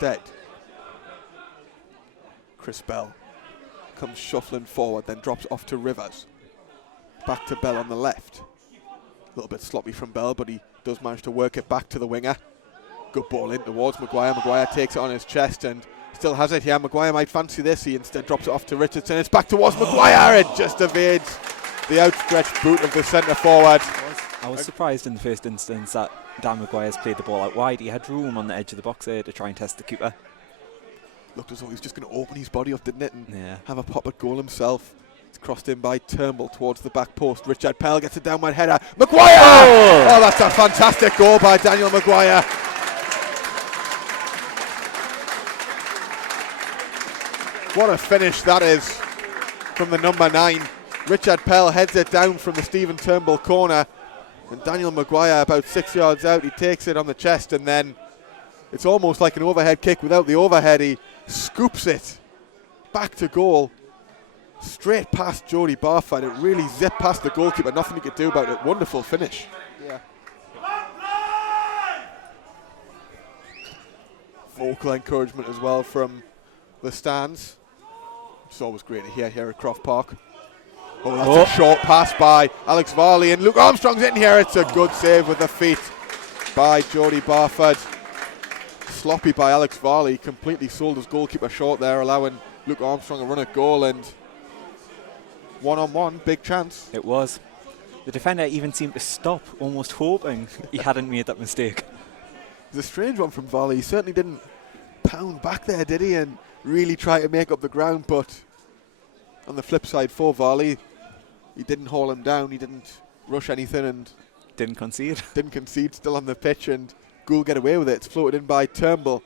instead. Chris Bell comes shuffling forward, then drops off to Rivers. Back to Bell on the left. A little bit sloppy from Bell, but he does manage to work it back to the winger. Good ball in towards Maguire. Maguire takes it on his chest and still has it here. Maguire might fancy this. He instead drops it off to Richardson. It's back towards Maguire. It just evades the outstretched boot of the centre forward. I was surprised in the first instance that Dan Maguire's played the ball out wide. He had room on the edge of the box there to try and test the keeper. Looked as though he was just going to open his body up, didn't it, and Yeah. have a pop at goal himself. It's crossed in by Turnbull towards the back post. Richard Pell gets a downward header. Maguire! Oh, that's a fantastic goal by Daniel Maguire. What a finish that is from the number 9. Richard Pell heads it down from the Stephen Turnbull corner. And Daniel Maguire, about 6 yards out, he takes it on the chest, and then it's almost like an overhead kick without the overhead. He scoops it back to goal, straight past Jody Barford. It really zipped past the goalkeeper. Nothing he could do about it. Wonderful finish. Yeah. Vocal encouragement as well from the stands. It's always great to hear here at Croft Park. Oh, that's a short pass by Alex Varley, and Luke Armstrong's in here. It's a good save with the feet by Jody Barford. Sloppy by Alex Varley, completely sold his goalkeeper short there, allowing Luke Armstrong a run at goal, and one-on-one, big chance. It was. The defender even seemed to stop, almost hoping he hadn't made that mistake. It was a strange one from Varley. He certainly didn't pound back there, did he, and really try to make up the ground, but on the flip side for Varley, he didn't haul him down, he didn't rush anything, and Didn't concede. still on the pitch, and Goole get away with it. It's floated in by Turnbull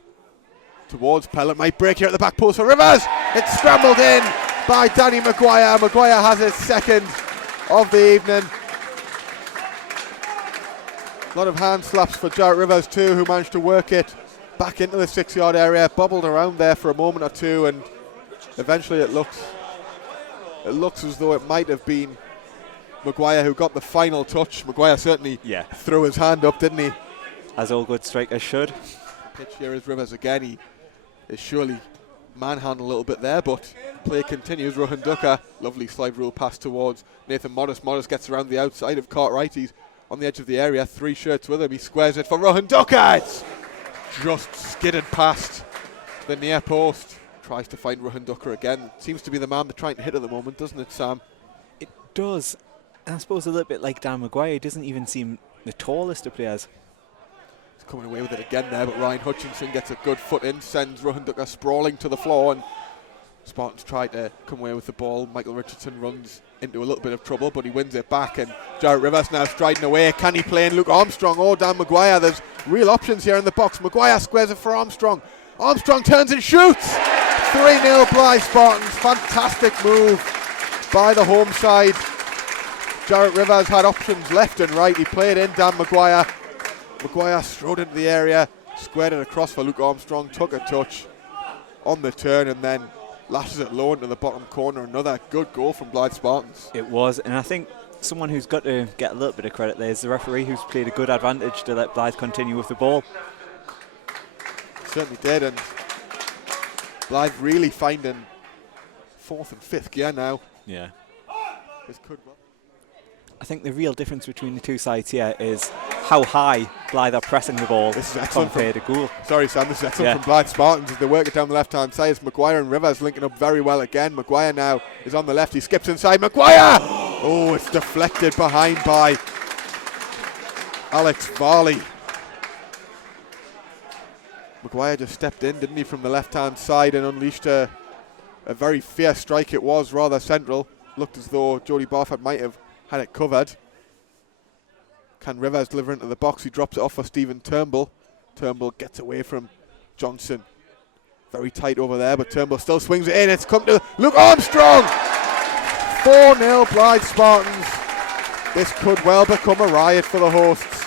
towards Pell. It might break here at the back post for Rivers. It's scrambled in by Danny Maguire. Maguire has his second of the evening. A lot of hand slaps for Jarrett Rivers too, who managed to work it back into the 6-yard area, bobbled around there for a moment or two, and eventually it looks as though it might have been Maguire who got the final touch. Maguire certainly threw his hand up, didn't he? As all good strikers should. Pitch here is Rivers again. He is surely manhandled a little bit there, but play continues. Rohan Ducker, lovely slide rule pass towards Nathan Morris. Morris gets around the outside of Cartwright. He's on the edge of the area, 3 shirts with him. He squares it for Rohan Ducker. It's just skidded past the near post. Tries to find Rohan Ducker again. Seems to be the man they're trying to hit at the moment, doesn't it, Sam? It does. And I suppose a little bit like Dan Maguire, he doesn't even seem the tallest of players. He's coming away with it again there, but Ryan Hutchinson gets a good foot in, sends Rohan Ducker sprawling to the floor, and Spartans try to come away with the ball. Michael Richardson runs into a little bit of trouble, but he wins it back, and Jarrett Rivers now striding away. Can he play in Luke Armstrong or Dan Maguire? There's real options here in the box. Maguire squares it for Armstrong. Armstrong turns and shoots. 3-0 Blyth Spartans. Fantastic move by the home side. Jarrett Rivers had options left and right. He played in Dan Maguire. Maguire strode into the area, squared it across for Luke Armstrong, took a touch on the turn, and then lashes it low into the bottom corner. Another good goal from Blyth Spartans. It was, and I think someone who's got to get a little bit of credit there is the referee, who's played a good advantage to let Blyth continue with the ball. Certainly did, and Blyth really finding 4th and 5th gear now. Yeah. This could well. I think the real difference between the two sides here is how high Blyth are pressing the ball compared to Goole. Sorry, Sam, this is excellent from Blyth Spartans as they work it down the left-hand side. It's Maguire and Rivers linking up very well again. Maguire now is on the left. He skips inside. Maguire! Oh, it's deflected behind by Alex Varley. Maguire just stepped in, didn't he, from the left-hand side and unleashed a very fierce strike. It was rather central. Looked as though Jody Barford might have had it covered. Can Rivers deliver into the box? He drops it off for Stephen Turnbull. Turnbull gets away from Johnson. Very tight over there, but Turnbull still swings it in. It's come to Luke Armstrong! 4-0 Blyth Spartans. This could well become a riot for the hosts.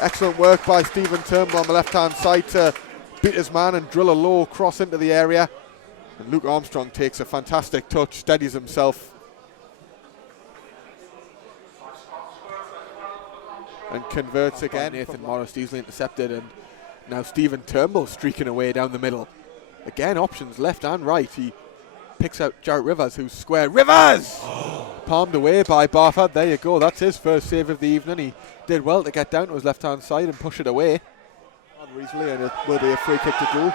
Excellent work by Stephen Turnbull on the left-hand side to beat his man and drill a low cross into the area. And Luke Armstrong takes a fantastic touch, steadies himself, and converts again. Nathan Morris easily intercepted, and Now Stephen Turnbull streaking away down the middle. Again, options left and right. He picks out Jarrett Rivers, who's square. Rivers! Palmed away by Barford. There you go. That's his first save of the evening. He did well to get down to his left-hand side and push it away. Easily, and it will be a free kick to Goole.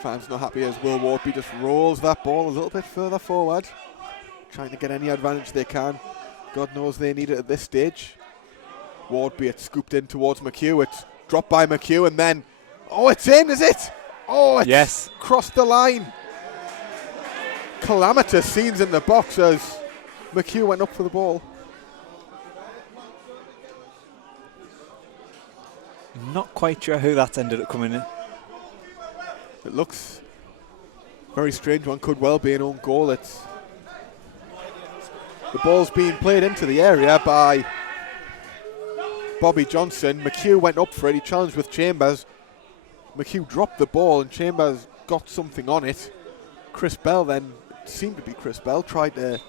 Fans not happy as Will Wardby just rolls that ball a little bit further forward, trying to get any advantage they can. God knows they need it at this stage. Wardby, it's scooped in towards McHugh. It's dropped by McHugh, and then, oh, it's in, is it? Oh, it's yes, crossed the line. Calamitous scenes in the box as McHugh went up for the ball. Not quite sure how that's ended up coming in. It looks very strange. One could well be an own goal. It's the ball's being played into the area by Bobby Johnson. McHugh went up for it. He challenged with Chambers. McHugh dropped the ball and Chambers got something on it. Chris Bell then, it seemed to be Chris Bell, tried to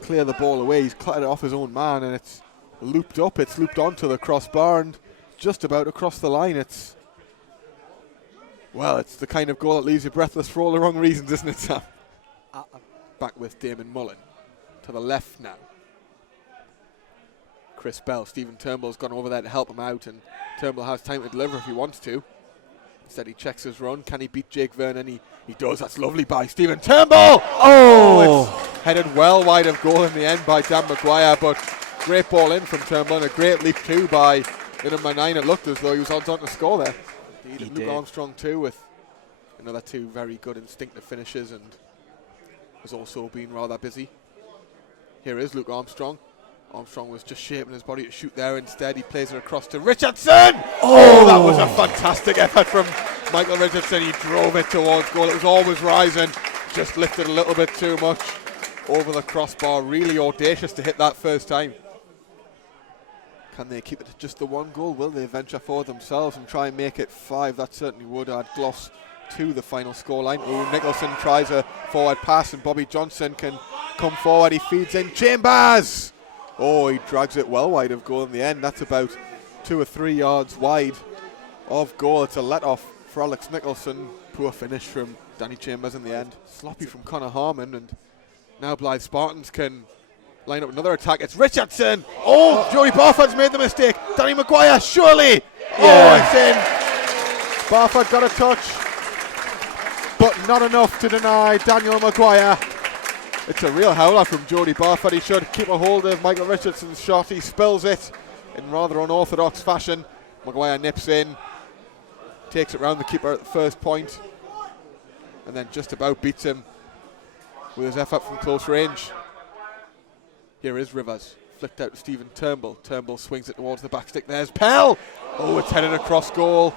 clear the ball away. He's clattered it off his own man and it's looped up. It's looped onto the crossbar and just about across the line. It's the kind of goal that leaves you breathless for all the wrong reasons, isn't it, Sam? Back with Damon Mullen to the left now. Chris Bell, Stephen Turnbull's gone over there to help him out, and Turnbull has time to deliver if he wants to. Instead he checks his run. Can he beat Jake Vernon? He does. That's lovely by Stephen Turnbull. Oh, it's headed well wide of goal in the end by Dan Maguire, but great ball in from Turnbull and a great leap too by number 9. It looked as though he was odds on to score there. Indeed, Luke Armstrong too, with another 2 very good instinctive finishes, and has also been rather busy. Here is Luke Armstrong. Armstrong was just shaping his body to shoot there. Instead, he plays it across to Richardson. Oh, that was a fantastic effort from Michael Richardson. He drove it towards goal. It was always rising, just lifted a little bit too much over the crossbar. Really audacious to hit that first time. Can they keep it to just the 1 goal? Will they venture forward themselves and try and make it 5? That certainly would add gloss to the final scoreline. Oh, Nicholson tries a forward pass and Bobby Johnson can come forward. He feeds in Chambers. Oh, he drags it well wide of goal in the end. That's about 2 or 3 yards wide of goal. It's a let-off for Alex Nicholson. Poor finish from Danny Chambers in the end. Sloppy from Connor Harmon, and now Blyth Spartans can line up another attack. It's Richardson. Oh, Jody Barford's made the mistake. Danny Maguire, surely. Yeah. Oh, it's in. Barford got a touch, but not enough to deny Daniel Maguire. It's a real howler from Jody Barford. He should keep a hold of Michael Richardson's shot. He spills it in rather unorthodox fashion. Maguire nips in, takes it round the keeper at the first point, and then just about beats him with his effort from close range. Here is Rivers, flicked out to Stephen Turnbull. Turnbull swings it towards the back stick. There's Pell. Oh, it's headed across goal.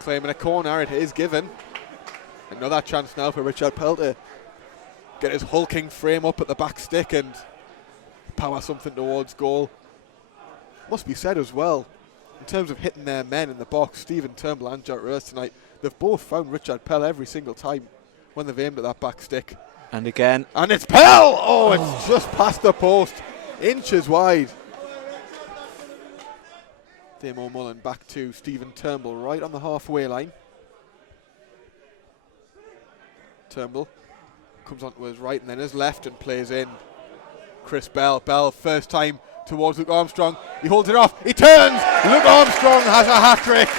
Claiming a corner, it is given. Another chance now for Richard Pell to get his hulking frame up at the back stick and power something towards goal. Must be said as well, in terms of hitting their men in the box, Stephen Turnbull and Jarrett Rivers tonight, they've both found Richard Pell every single time when they've aimed at that back stick. And again. And it's Pell! Oh, it's just past the post, inches wide. Damo Mullen back to Stephen Turnbull, right on the halfway line. Turnbull comes onto his right and then his left and plays in Chris Bell. Bell first time towards Luke Armstrong. He holds it off. He turns. Luke Armstrong has a hat-trick.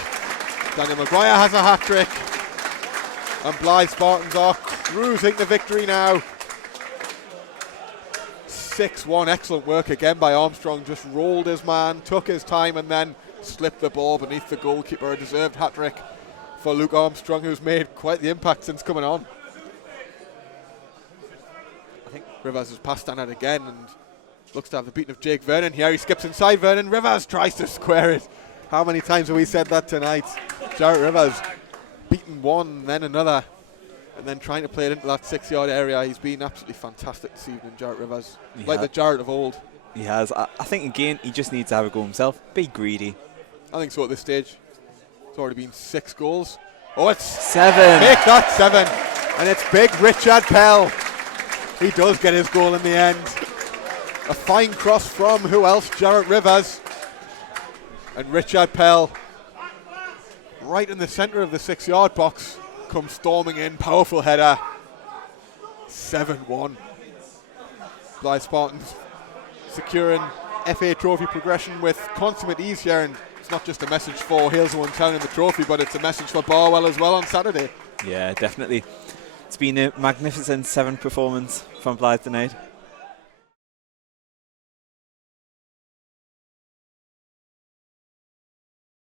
Daniel Maguire has a hat-trick. And Blyth Spartans are cruising to victory now. 6-1. Excellent work again by Armstrong. Just rolled his man, took his time and then slipped the ball beneath the goalkeeper. A deserved hat-trick for Luke Armstrong, who's made quite the impact since coming on. I think Rivers has passed on it again and looks to have the beating of Jake Vernon here. He skips inside Vernon. Rivers tries to square it. How many times have we said that tonight? Jarrett Rivers beaten one, then another, and then trying to play it into that 6-yard area. He's been absolutely fantastic this evening, Jarrett Rivers. Like the Jarrett of old. He has. I think again, he just needs to have a go himself. Be greedy. I think so at this stage. It's already been 6 goals. Oh, it's 7. Make that 7. And it's big Richard Pell. He does get his goal in the end. A fine cross from who else? Jarrett Rivers. And Richard Pell, right in the centre of the 6-yard box, comes storming in, powerful header. 7-1. Blyth Spartans securing FA Trophy progression with consummate ease here, and it's not just a message for Halesowen Town in the trophy, but it's a message for Barwell as well on Saturday. Yeah, definitely. It's been a magnificent 7 performance from Blyth tonight.